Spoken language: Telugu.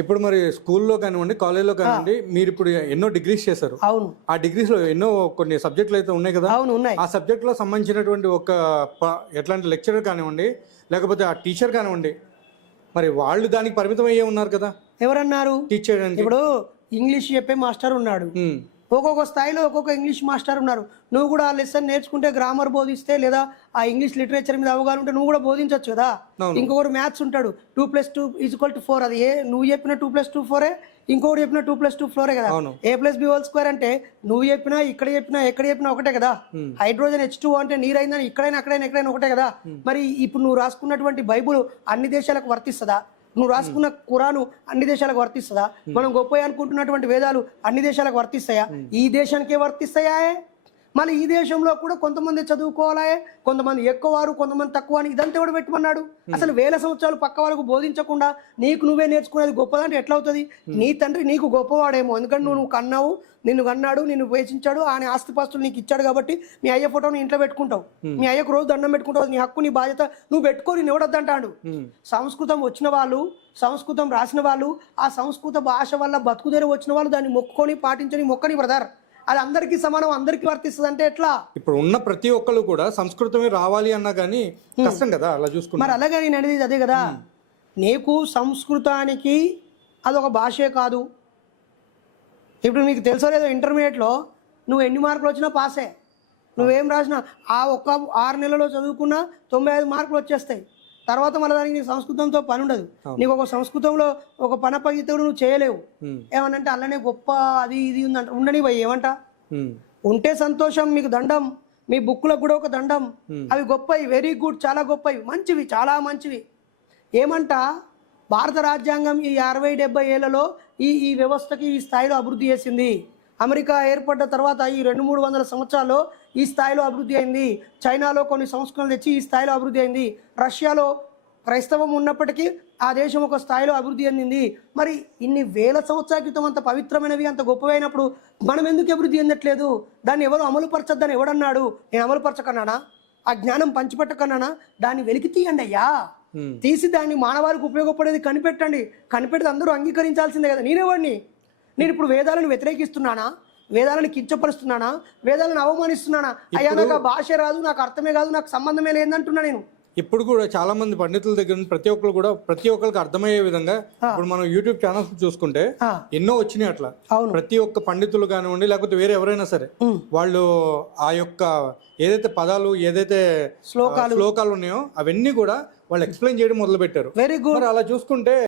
ఇప్పుడు మరి స్కూల్లో కానివ్వండి, కాలేజ్‌లో కానివ్వండి, మీరిప్పుడు ఎన్నో డిగ్రీస్ చేశారు. అవును. ఆ డిగ్రీస్‌లో ఎన్నో కొన్ని సబ్జెక్టులు అయితే ఉన్నాయి కదా! అవును, ఉన్నాయి. ఆ సబ్జెక్ట్‌లో సంబంధించినటువంటి ఒక ఎట్లాంటి లెక్చరర్ కానివ్వండి, లేకపోతే ఆ టీచర్ కానివ్వండి, మరి వాళ్ళు దానికి పరిమితం అయ్యే ఉన్నారు కదా! ఎవరన్నారు? టీచ్ చేయడానికి. ఇప్పుడు ఇంగ్లీష్ చెప్పే మాస్టర్ ఉన్నాడు. హ్మ్. ఒక్కొక్క స్థాయిలో ఒక్కొక్క ఇంగ్లీష్ మాస్టర్ ఉన్నారు. నువ్వు కూడా ఆ లెసన్ నేర్చుకుంటే గ్రామర్ బోధిస్తే లేదా ఆ ఇంగ్లీష్ లిటరేచర్ మీద అవగాహన ఉంటే నువ్వు కూడా బోధించవచ్చు కదా. అవును. ఇంకొకరు మ్యాథ్స్ ఉంటాడు. 2+2 = 4. అది నువ్వు చెప్పిన 2+2 4, ఇంకొకటి చెప్పిన 2+2 4 కదా. అవును. A+B² అంటే నువ్వు చెప్పినా ఇక్కడ చెప్పినా ఎక్కడ చెప్పినా ఒకటే కదా. హైడ్రోజన్ H2O అంటే నీరైందని ఇక్కడైనా అక్కడైనా ఎక్కడైనా ఒకటే కదా. మరి ఇప్పుడు నువ్వు రాసుకున్నటువంటి బైబుల్ అన్ని దేశాలకు వర్తిస్తుందా? నువ్వు రాసుకున్న ఖురాను అన్ని దేశాలకు వర్తిస్తుందా? మనం గొప్ప అనుకుంటున్నటువంటి వేదాలు అన్ని దేశాలకు వర్తిస్తాయా? ఈ దేశానికే వర్తిస్తాయా? మళ్ళీ ఈ దేశంలో కూడా కొంతమంది చదువుకోవాలా, కొంతమంది ఎక్కువవారు, కొంతమంది తక్కువ అని ఇదంతా కూడా పెట్టమన్నాడు. అసలు వేల సంవత్సరాలు పక్క వాళ్ళకు బోధించకుండా నీకు నువ్వే నేర్చుకునేది గొప్పదంటే ఎట్లా అవుతుంది? నీ తండ్రి నీకు గొప్పవాడేమో, ఎందుకంటే నువ్వు కన్నావు, నిన్ను కన్నాడు, నిన్ను పోషించాడు, ఆయన ఆస్తిపాస్తులు నీకు ఇచ్చాడు కాబట్టి మీ అయ్య ఫోటోని ఇంట్లో పెట్టుకుంటావు, మీ అయ్యకు రోజు దండం పెట్టుకుంటావు, నీ హక్కు నీ బాధ్యత నువ్వు పెట్టుకో, నేను ఎవడొద్దంటాడు. సంస్కృతం వచ్చిన వాళ్ళు, సంస్కృతం రాసిన వాళ్ళు, ఆ సంస్కృత భాష వల్ల బతుకుదేరు వచ్చిన వాళ్ళు దాన్ని మొక్కుకొని పాటించని మొక్కని బ్రదర్, అది అందరికీ సమానం, అందరికీ వర్తిస్తుంది అంటే ఎట్లా? ఇప్పుడు ఉన్న ప్రతి ఒక్కరు కూడా సంస్కృతమే రావాలి అన్నా కానీ కష్టం కదా అలా చూసుకుంటే. మరి అలాగే నేను అనేది అదే కదా. నీకు సంస్కృతానికి అదొక భాషే కాదు. ఇప్పుడు మీకు తెలుసో లేదో, ఇంటర్మీడియట్లో నువ్వు ఎన్ని మార్కులు వచ్చినా పాసే. నువ్వేం రాసినా ఆ ఒక్క 6 నెలల్లో చదువుకున్నా 95 మార్కులు వచ్చేస్తాయి. తర్వాత మళ్ళీ దానికి నీ సంస్కృతంతో పని ఉండదు. నీకు ఒక సంస్కృతంలో ఒక పనపగితుడు నువ్వు చేయలేవు. ఏమనంటే అలానే గొప్ప అది ఇది ఉందంట, ఉండని పోయి ఏమంట ఉంటే సంతోషం, మీకు దండం, మీ బుక్లకు కూడా ఒక దండం. అవి గొప్పవి, వెరీ గుడ్, చాలా గొప్పవి, మంచివి, చాలా మంచివి. ఏమంట భారత రాజ్యాంగం ఈ 60-70 ఏళ్లలో ఈ వ్యవస్థకి ఈ స్థాయిలో అభివృద్ధి చేసింది. అమెరికా ఏర్పడ్డ తర్వాత ఈ 200-300 సంవత్సరాల్లో ఈ స్థాయిలో అభివృద్ధి అయింది. చైనాలో కొన్ని సంస్కరణలు తెచ్చి ఈ స్థాయిలో అభివృద్ధి అయింది. రష్యాలో క్రైస్తవం ఉన్నప్పటికీ ఆ దేశం ఒక స్థాయిలో అభివృద్ధి చెందింది. మరి ఇన్ని వేల సంవత్సరాల క్రితం అంత పవిత్రమైనవి, అంత గొప్పవైనప్పుడు మనం ఎందుకు అభివృద్ధి చెందట్లేదు? దాన్ని ఎవరు అమలుపరచద్దని ఎవడన్నాడు? నేను అమలుపరచకన్నానా? ఆ జ్ఞానం పంచిపెట్టకన్నానా? దాన్ని వెలికి తీయండి అయ్యా, తీసి దాన్ని మానవాళికి ఉపయోగపడేది కనిపెట్టండి. కనిపెడితే అందరూ అంగీకరించాల్సిందే కదా. నేనేవాడిని, నేను ఇప్పుడు వేదాలను వ్యతిరేకిస్తున్నానా? వేదాలను కించపరుస్తున్నానా? వేదాలను అవమానిస్తున్నానా? అయ్యా నాకు ఆ భాష రాదు, నాకు అర్థమే కాదు, నాకు సంబంధమే లేదంటున్నా నేను. ఇప్పుడు కూడా చాలా మంది పండితుల దగ్గర నుంచి ప్రతి ఒక్కరికి అర్థమయ్యే విధంగా ఇప్పుడు మనం యూట్యూబ్ ఛానల్స్ చూసుకుంటే ఎన్నో వచ్చినాయి అట్లా. ప్రతి ఒక్క పండితులు కానివ్వండి, లేకపోతే వేరే ఎవరైనా సరే, వాళ్ళు ఆ యొక్క ఏదైతే పదాలు, ఏదైతే శ్లోకాలు ఉన్నాయో అవన్నీ కూడా వాళ్ళు ఎక్స్ప్లెయిన్ చేయడం మొదలు పెట్టారు. Very good. అలా చూసుకుంటే